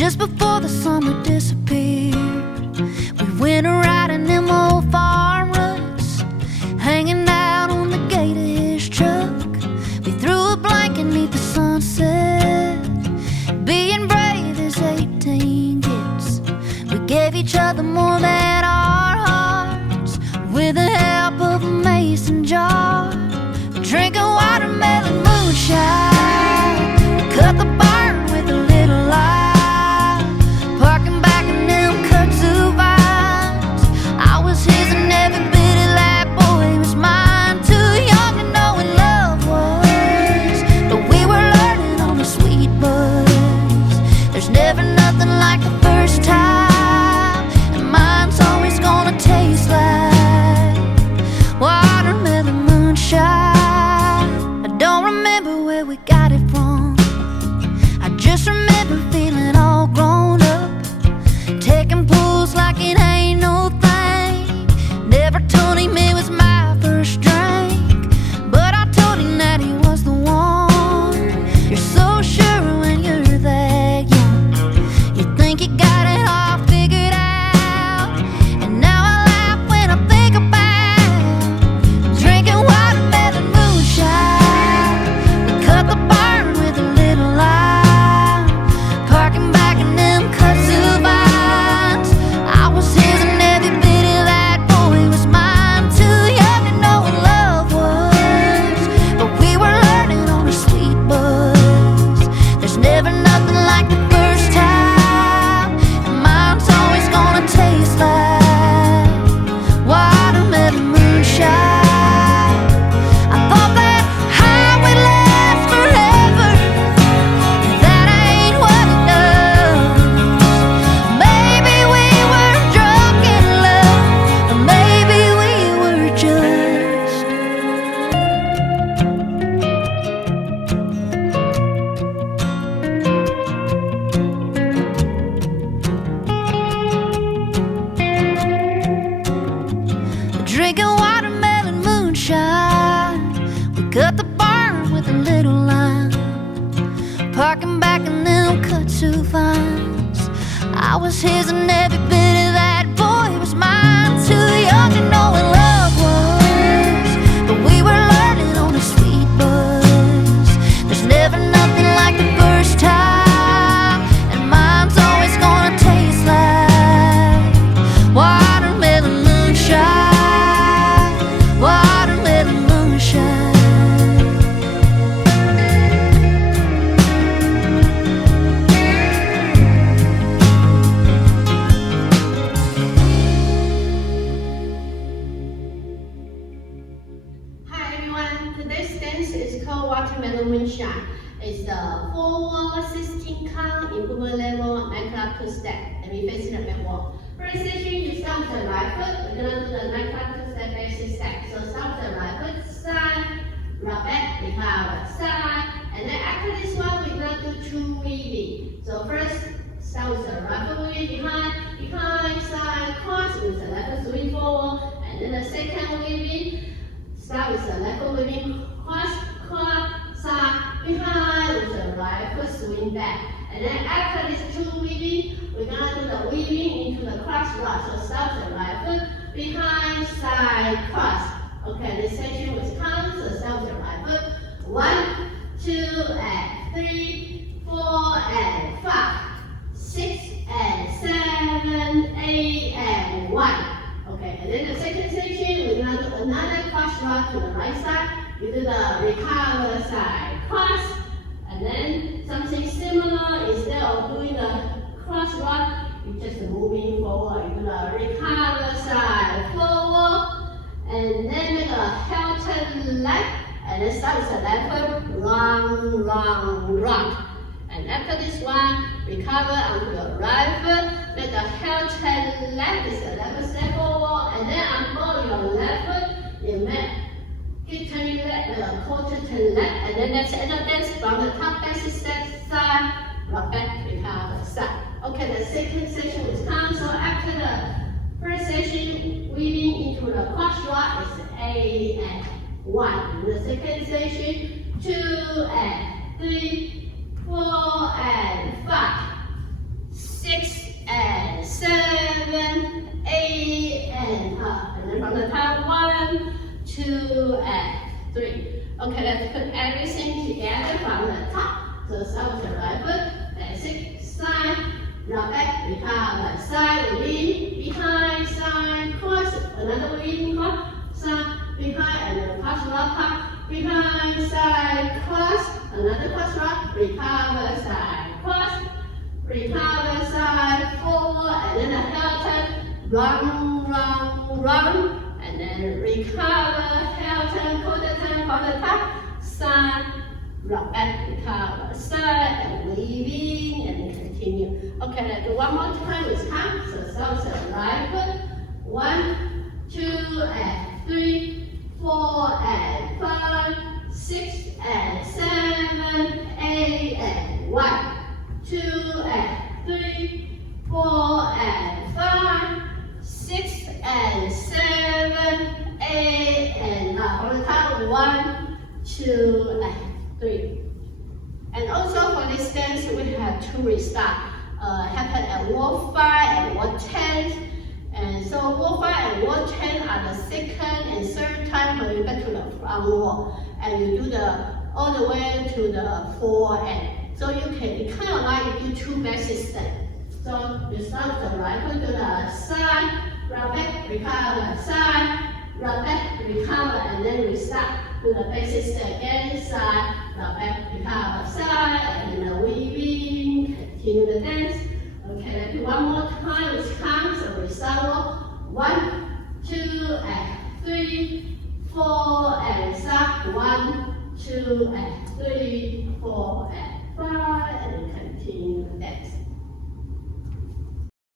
Just before the summer disappeared, we went a riding them old farm ruts, hanging out on the gate of his truck. We threw a blanket neath the sunset, being brave as 18 gets. We gave each other more than our hearts, with the help of a mason jar. Drinking watermelon moonshine, cut the barn with a little light, parking back in them kudzu vines. I was his and every bit of that boy was mine. Too young to know what love was, but we were learning on the sweet buzz. There's never nothing like the first time, and mine's always gonna taste like watermelon moonshine. Don't remember where we got it from, I just remember feeling all grown up, taking pulls like it ain't no thing. Never told him it was my first drink, but I told him that he was the one. You're so sure when you're that young, you think you got it all figured out. And now I laugh when I think about drinking watermelon moonshine. Cut the barn with a little light, parking back in them kudzu vines. I was his and every bit of that boy was mine. Too young to know what love was, but we were learning on a sweet buzz. There's never nothing like the first time, and mine's always gonna taste like watermelon moonshine. I thought that high would last forever, that ain't what it does. Maybe we were drunk in love, or maybe we were just drinking watermelon moonshine. We cut the barn with a little line, parking back in them kudzu vines. I was his and every bit of that boy was mine. Too young to know what love was, but we were learning on a sweet buzz. There's never nothing like the first time, and mine's always gonna taste like watermelon moonshine, watermelon moonshine. Hi everyone, today's dance is called Watermelon Moonshine. It's the 4-wall 16 count improvement level nightclub two-step. Let me face it a bit more. First section, you start with the right foot. We're gonna do the nightclub two-step basic step. So start with the right foot, side, rock back, recover, side. And then after this one, we're gonna do two weaving. So first, start with the right foot weaving behind, side, cross with the left foot swing forward. And then the second weaving, start with the left foot weaving, cross, side, behind with the right foot swing back. And then after these two weaving, we're gonna do the weaving into the cross rock. So start with the right foot, behind, side, cross. Okay, this section was count, so start with the right foot. 1, 2, and 3, 4, and 5, 6, and 7, 8, and 1. Okay, and then the second section, we're gonna do another cross rock to the right side. You do the recover side cross, and then something similar. Instead of doing the cross rock, you just moving forward. You do the recover side forward, and then make a heel turn left, and then start with the left foot, long rock. And after this one, recover onto the right foot, make a heel turn left, is the left step forward, and then on your left foot, you keep turning left, make a quarter turn left, and then that's the end of dance from the top basic step, side, rock back, recover, side. Okay, the second section is count, so after the first section, weaving into the cross rock is 8 and 1. The second section, 2 and 3, 4 and 5, 2, and 3. Okay, let's put everything together from the top. So start with the right foot, basic, side, rock back, recover, side, lean, behind, side, cross, another lean, cross, side, behind, and then cross, rock, behind, side, cross, another cross, rock, recover, side, cross, recover, side, forward, and then a heel turn, run, and then recover, heel turn, quarter turn from the top, side, rock back, recover, side, and weaving, and continue. Okay, let's do one more time with count. So start with the right foot, 1, 2, and 3, 4, and 5, 6, and 7, 8, and 1, 2, and 3, 4, and 5, 6, and 7, 8, and now on the top, 1, 2, and 3. And also for this dance, we have 2 restarts. Happen at wall 5 and wall 10. And so wall 5 and wall 10 are the second and third time when you back to the front wall. And you do all the way to the forend. So you kind of like you do 2 basic steps. So you start the right foot to the side, rock back, recover, side, rock back, recover, and then restart to the basic step again, side, rock back, recover, side, and then the weaving, continue the dance. Okay, let's do one more time with count. So we start 1, 2, and 3, 4, and start 1, 2, and 3, 4,